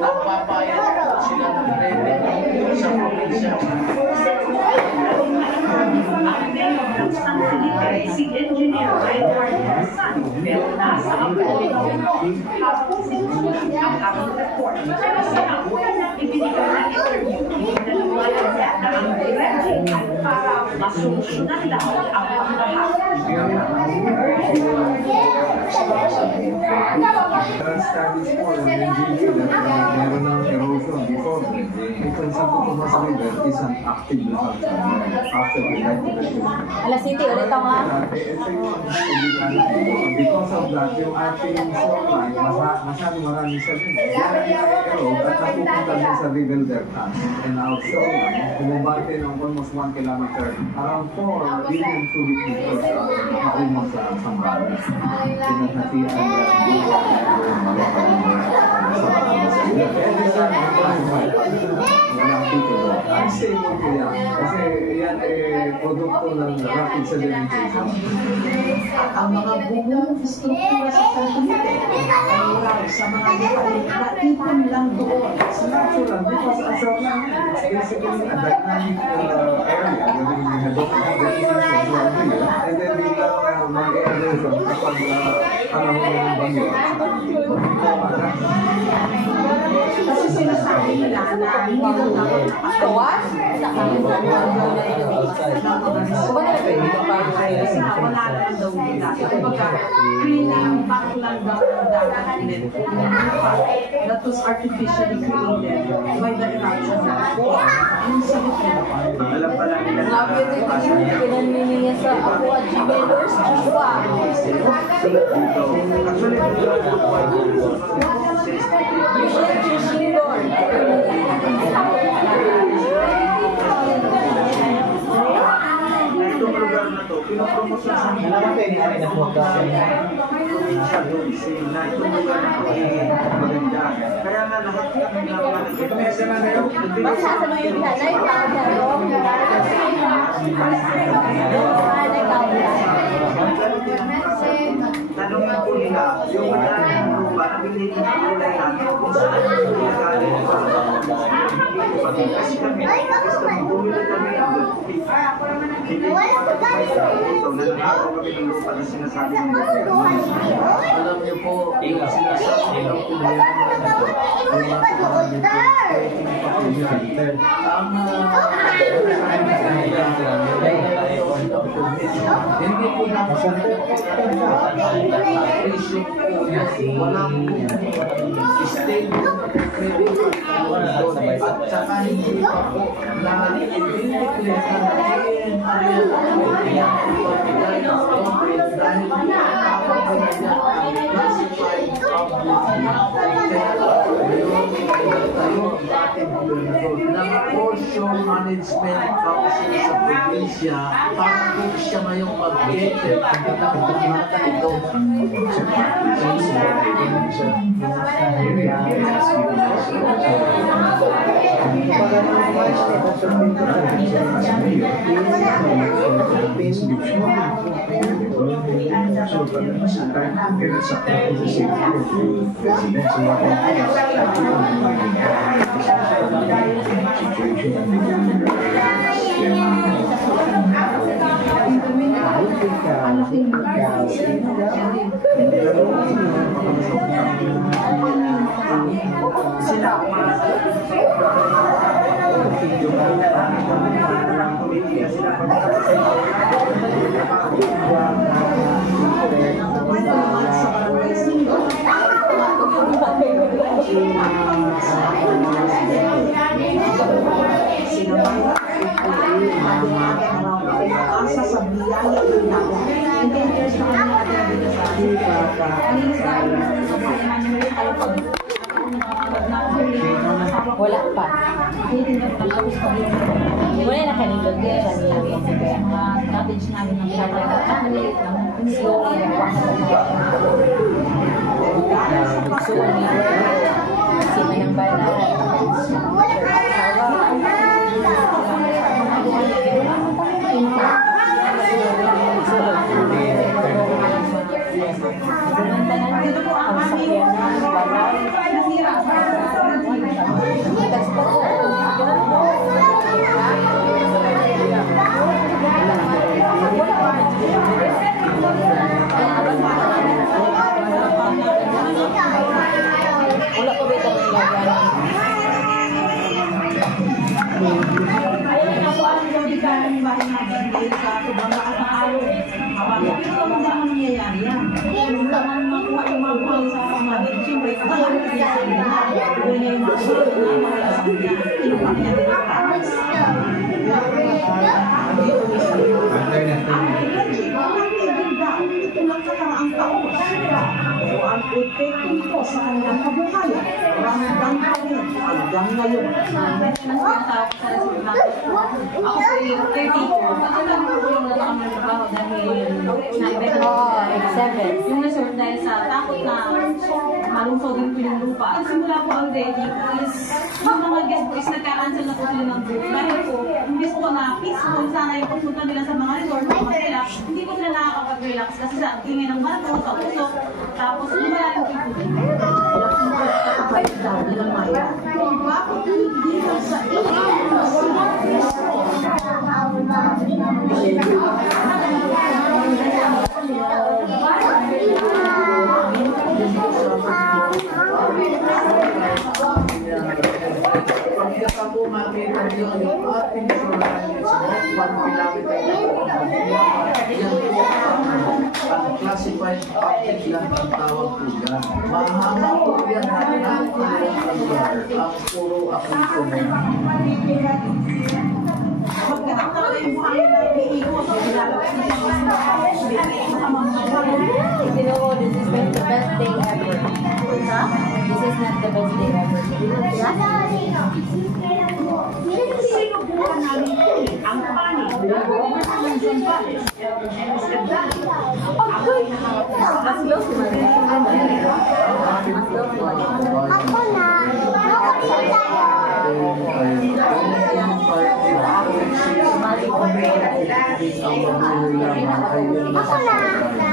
Nagpapayat sila ng revenue sa probinsya. Si Engineer Reinhard Hassan, pero nasa Abuja. Tapos ang aming report. Kasi ako ibinigay na interview, naniniwala niya na ang direction ay para masolusyonan daw ang pagbaha. Studies po ng NGC na meron ng erosion before. Ito sa Putumas River is an active resumption after the Alas City, ulit ako nga. Because of that, yung ating shoreline, masyadong marami sa limit. Erode at napupunta din sa river delta. And our shoreline, kumabate ng almost 1 kilometer, around 4 billion cubic meters makumos sa Sambales. Pinaghatiin ang stable po yan. Kasi yan produkto ng rapid sedimentation. Ang mga bubong struktura sa satellite ay wala sa mga nakatipon lang doon. It's natural because as of now, it's basically a dynamic area within the hydrological definition throughout the year. And then we have mag-erosion kapag panahon ng bagyo. Kasi sinasabi nila na hindi daw dapat Kawas? kasi wala na daw nila. Kumbaga, cleaning back lang daw ang dagat ulit. That was artificially created by the eruption of yung sa Alam pala nila na Lapit ito yung pinaniniya sa ako at Jimenez. actually, itong lugar na to, pinopromosyon sa mga probinsya doon, na itong lugar na to ay maganda. Kaya nga lahat kami Basta sa mga yung bihanay, tanongin po nila, yung madaling lupa na binili na kulay namin kung saan yung pinagaling ito. Kasi kami, bumili kami ng hindi ito na nakakaw kami ng lupa na sinasabi ng alam niyo po, yung sinasabi ng kumayan ay hindi po naman walang stable at saka hindi pa po na i-declare natin dahil classified ng Portion Management Council sa probinsya para po siya ngayong mag-gather ang pagkakita ito. Wala pa. Wala na kanilog din sa niya. Natin namin ng charter na pangit, ng slowly, ng sima ng banal. Ayun ako ang gabi ka ng bahay natin dahil sa sobrang lakas ng araw. Pero kung hindi naman nangyayari yan. Kung naman makuha yung mga buhay sa araw natin, siyempre, kasalanan natin sa inyo. Kung niya yung mga buhay na mga kasama niya, kinuha niya din ang taas. Ito lang sa karaang taon. So, ang epekto nito sa kanilang kabuhayan, hanggang ngayon, hanggang ngayon. Ako po yung 30 years. Ako lang po yung nakatrabaho dahil na-7. Yung resort dahil sa takot na malungsodin po yung lupa. Ang simula po ang ready is yung mga guest po is nagka-cancel na po sila ng group. Dahil po, imbes po na peaceful sana yung pagpunta nila sa mga resort na mag-relax, hindi po sila nakakapag-relax kasi sa ingay ng barato, sa usok, tapos lumala yung people. Kapag daw nilang maya, kung bakit hindi ka sa Pagkita po makita nyo yung ating surroundings, 1 kilometer yan po ang classified object lang ang tawag po yan. Mahama po yan natin ang puro akong pagkakataon yung buhay na iikot, lalabas na siya You know, this is not the best day ever. ha? This is not the best day ever. Sinubukan namin po ang panig ng Government Zambales and Mr. Dali. Ako ay naharap na sa Mas daw si Maria. Mas daw si Maria. Ako na. Nakapit tayo. Ako na.